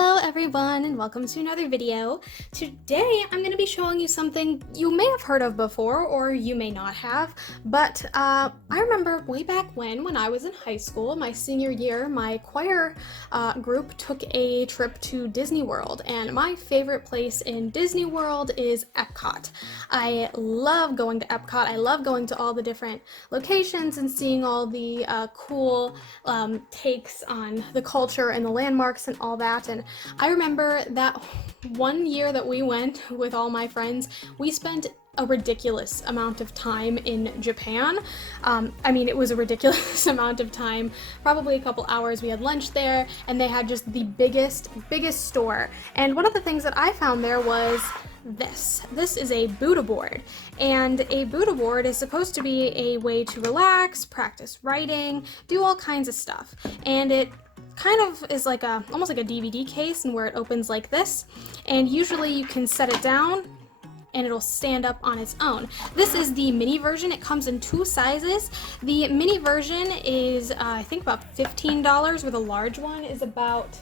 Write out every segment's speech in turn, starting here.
Hello everyone and welcome to another video. Today I'm going to be showing you something you may have heard of before or you may not have, but I remember way back when I was in high school, my senior year, my choir group took a trip to Disney World, and my favorite place in Disney World is Epcot. I love going to Epcot. I love going to all the different locations and seeing all the cool takes on the culture and the landmarks and all that. And I remember that one year that we went with all my friends, we spent a ridiculous amount of time in Japan. It was a ridiculous amount of time, probably a couple hours. We had lunch there, and they had just the biggest store. And one of the things that I found there was this. This is a Buddha board, and a Buddha board is supposed to be a way to relax, practice writing, do all kinds of stuff. And it kind of is like almost like a DVD case, and where it opens like this, and usually you can set it down and it'll stand up on its own. This is the mini version. It comes in two sizes. The mini version is I think about $15, where the large one is about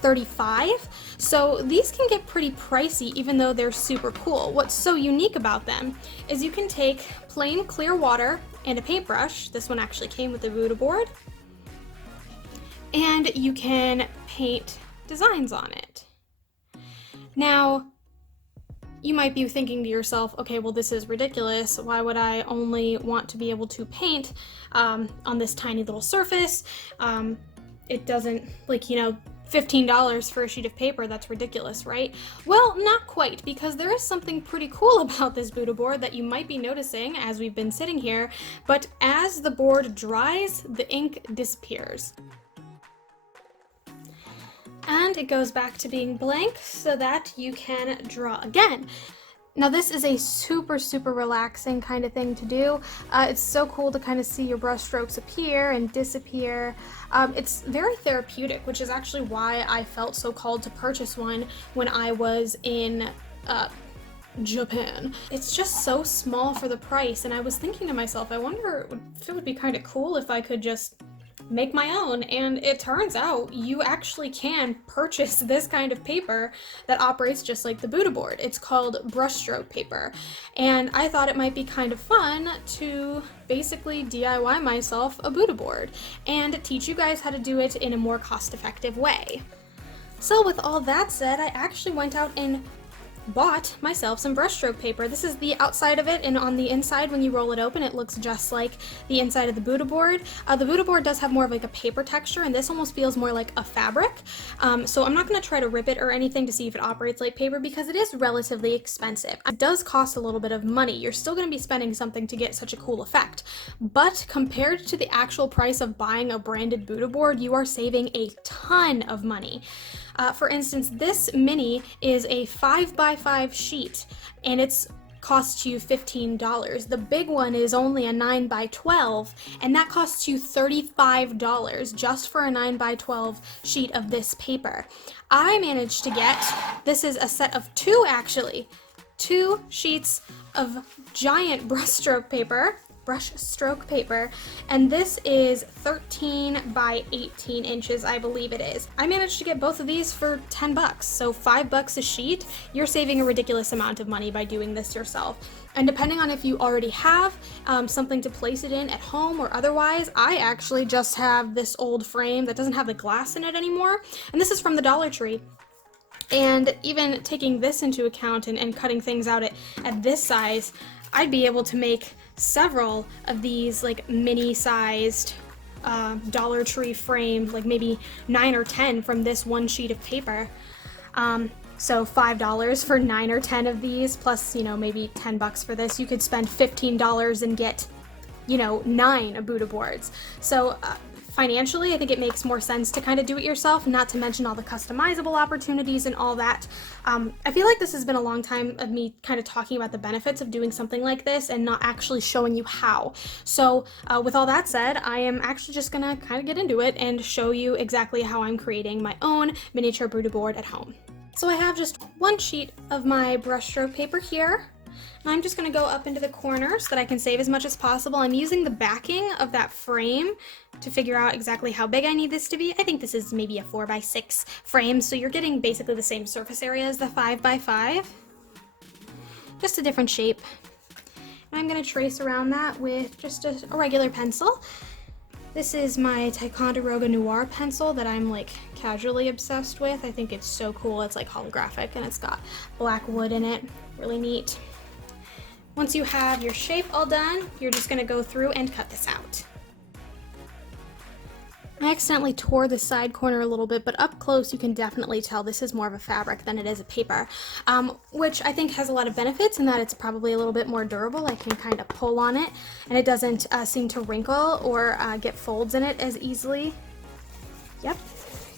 $35. So these can get pretty pricey even though they're super cool. What's so unique about them is you can take plain clear water and a paintbrush. This one actually came with the Buddha board, and you can paint designs on it. Now, you might be thinking to yourself, okay, well, this is ridiculous. Why would I only want to be able to paint on this tiny little surface? It doesn't, $15 for a sheet of paper, that's ridiculous, right? Well, not quite, because there is something pretty cool about this Buddha board that you might be noticing as we've been sitting here, but as the board dries, the ink disappears. And it goes back to being blank so that you can draw again. Now this is a super relaxing kind of thing to do. It's so cool to kind of see your brush strokes appear and disappear. It's very therapeutic, which is actually why I felt so called to purchase one when I was in Japan. It's just so small for the price, and I was thinking to myself, I wonder if it would be kind of cool if I could just make my own. And it turns out you actually can purchase this kind of paper that operates just like the Buddha board. It's called brushstroke paper, and I thought it might be kind of fun to basically DIY myself a Buddha board and teach you guys how to do it in a more cost-effective way. So with all that said, I actually went out and bought myself some brushstroke paper. This is the outside of it, and on the inside, when you roll it open, it looks just like the inside of the Buddha board. The Buddha board does have more of like a paper texture, and this almost feels more like a fabric. So I'm not going to try to rip it or anything to see if it operates like paper, because it is relatively expensive. It does cost a little bit of money. You're still going to be spending something to get such a cool effect, but compared to the actual price of buying a branded Buddha board, you are saving a ton of money. For instance, this mini is a 5x5 sheet, and it's costs you $15. The big one is only a 9x12, and that costs you $35 just for a 9x12 sheet of this paper. I managed to get, this is a set of two actually, 2 sheets of giant brushstroke paper, and this is 13 by 18 inches, I believe it is. I managed to get both of these for 10 bucks, so $5 a sheet. You're saving a ridiculous amount of money by doing this yourself. And depending on if you already have something to place it in at home or otherwise, I actually just have this old frame that doesn't have the glass in it anymore, and this is from the Dollar Tree. And even taking this into account and cutting things out at this size, I'd be able to make several of these like mini-sized Dollar Tree frames, like maybe 9 or 10 from this one sheet of paper. So $5 for 9 or 10 of these, plus maybe 10 bucks for this. You could spend $15 and get 9 Buddha boards. So financially, I think it makes more sense to kind of do it yourself, not to mention all the customizable opportunities and all that. I feel like this has been a long time of me kind of talking about the benefits of doing something like this and not actually showing you how. So with all that said, I am actually just gonna kind of get into it and show you exactly how I'm creating my own miniature Buddha board at home. So I have just one sheet of my brushstroke paper here. And I'm just going to go up into the corner so that I can save as much as possible. I'm using the backing of that frame to figure out exactly how big I need this to be. I think this is maybe a 4x6 frame, so you're getting basically the same surface area as the 5x5. Just a different shape. And I'm going to trace around that with just a regular pencil. This is my Ticonderoga Noir pencil that I'm like casually obsessed with. I think it's so cool. It's like holographic and it's got black wood in it. Really neat. Once you have your shape all done, you're just going to go through and cut this out. I accidentally tore the side corner a little bit, but up close you can definitely tell this is more of a fabric than it is a paper, which I think has a lot of benefits in that it's probably a little bit more durable. I can kind of pull on it and it doesn't seem to wrinkle or get folds in it as easily. Yep,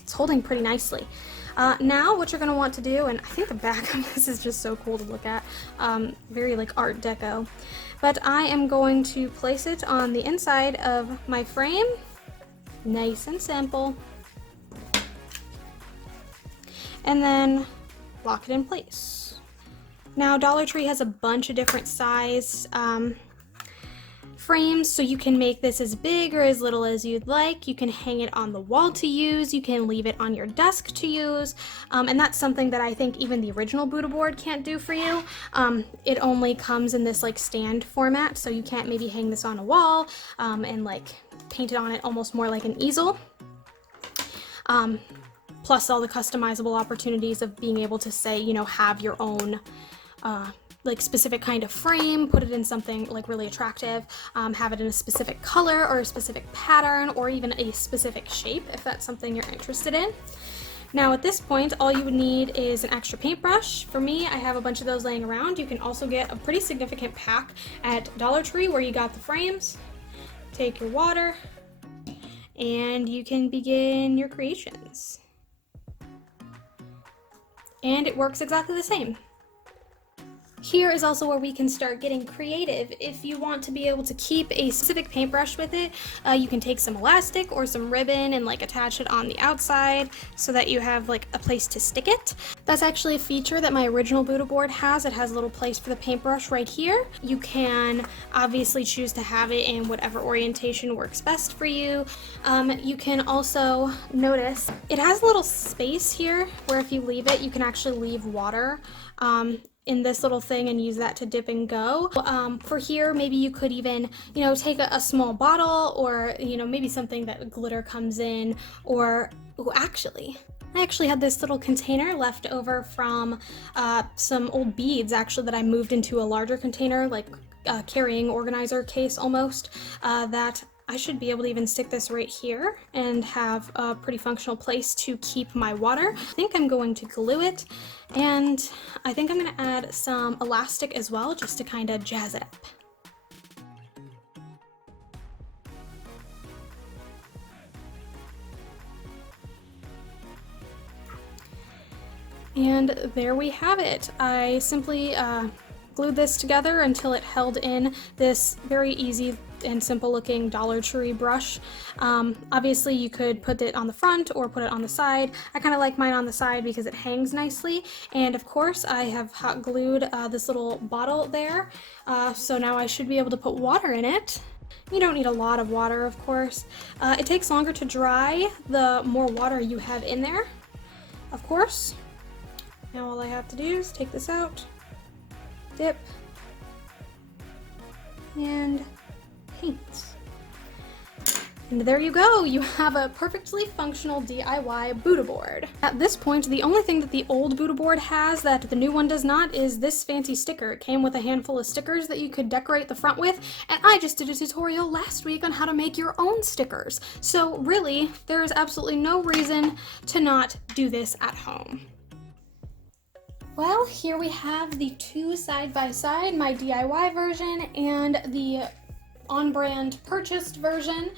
it's holding pretty nicely. Now what you're going to want to do, and I think the back of this is just so cool to look at, very like Art Deco, but I am going to place it on the inside of my frame. Nice and simple. And then lock it in place. Now Dollar Tree has a bunch of different size frames, so you can make this as big or as little as you'd like. You can hang it on the wall to use, you can leave it on your desk to use, and that's something that I think even the original Buddha board can't do for you. It only comes in this like stand format, so you can't maybe hang this on a wall and like paint it on it almost more like an easel. Plus all the customizable opportunities of being able to say, you know, have your own like specific kind of frame, put it in something like really attractive, have it in a specific color or a specific pattern or even a specific shape if that's something you're interested in. Now at this point all you would need is an extra paintbrush. For me, I have a bunch of those laying around. You can also get a pretty significant pack at Dollar Tree where you got the frames. Take your water and you can begin your creations. And it works exactly the same. Here is also where we can start getting creative. If you want to be able to keep a specific paintbrush with it, you can take some elastic or some ribbon and like attach it on the outside so that you have like a place to stick it. That's actually a feature that my original Buddha board has. It has a little place for the paintbrush right here. You can obviously choose to have it in whatever orientation works best for you. You can also notice it has a little space here where if you leave it, you can actually leave water in this little thing and use that to dip and go. For here, maybe you could even, you know, take a small bottle or, you know, maybe something that glitter comes in or, oh, actually, I actually had this little container left over from some old beads actually that I moved into a larger container, like a carrying organizer case almost, that I should be able to even stick this right here and have a pretty functional place to keep my water. I think I'm going to glue it, and I think I'm going to add some elastic as well just to kind of jazz it up. And there we have it. I simply glued this together until it held in this very easy and simple looking Dollar Tree brush. Obviously you could put it on the front or put it on the side. I kind of like mine on the side because it hangs nicely, and of course I have hot glued this little bottle there, so now I should be able to put water in it. You don't need a lot of water, of course. It takes longer to dry the more water you have in there, of course. Now all I have to do is take this out, dip, and paint. And there you go, you have a perfectly functional DIY Buddha board. At this point, the only thing that the old Buddha board has that the new one does not is this fancy sticker. It came with a handful of stickers that you could decorate the front with, and I just did a tutorial last week on how to make your own stickers. So really, there is absolutely no reason to not do this at home. Well, here we have the two side by side, my DIY version and the on-brand purchased version.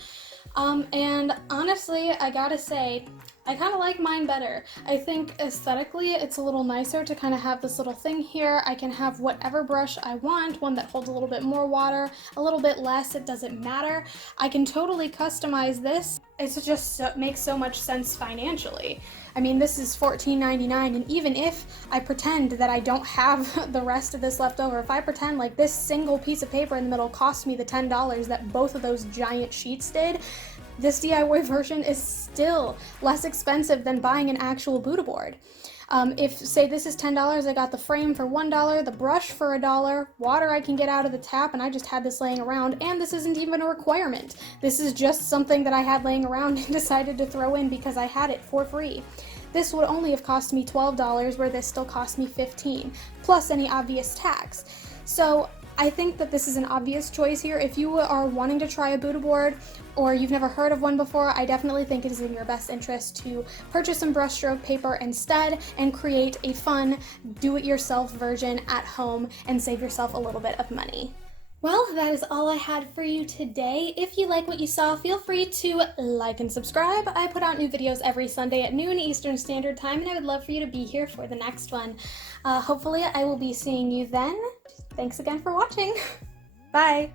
And honestly, I gotta say, I kind of like mine better. I think aesthetically it's a little nicer to kind of have this little thing here. I can have whatever brush I want, one that holds a little bit more water, a little bit less, it doesn't matter. I can totally customize this. It just makes so much sense financially. I mean, this is $14.99, and even if I pretend that I don't have the rest of this left over, if I pretend like this single piece of paper in the middle cost me the $10 that both of those giant sheets did, this DIY version is still less expensive than buying an actual Buddha board. If, say, this is $10, I got the frame for $1, the brush for $1, water I can get out of the tap, and I just had this laying around, and this isn't even a requirement. This is just something that I had laying around and decided to throw in because I had it for free. This would only have cost me $12, where this still cost me $15, plus any obvious tax. So I think that this is an obvious choice here. If you are wanting to try a Buddha board, or you've never heard of one before, I definitely think it is in your best interest to purchase some brushstroke paper instead and create a fun, do-it-yourself version at home and save yourself a little bit of money. Well, that is all I had for you today. If you like what you saw, feel free to like and subscribe. I put out new videos every Sunday at noon Eastern Standard Time, and I would love for you to be here for the next one. Hopefully I will be seeing you then. Thanks again for watching. Bye!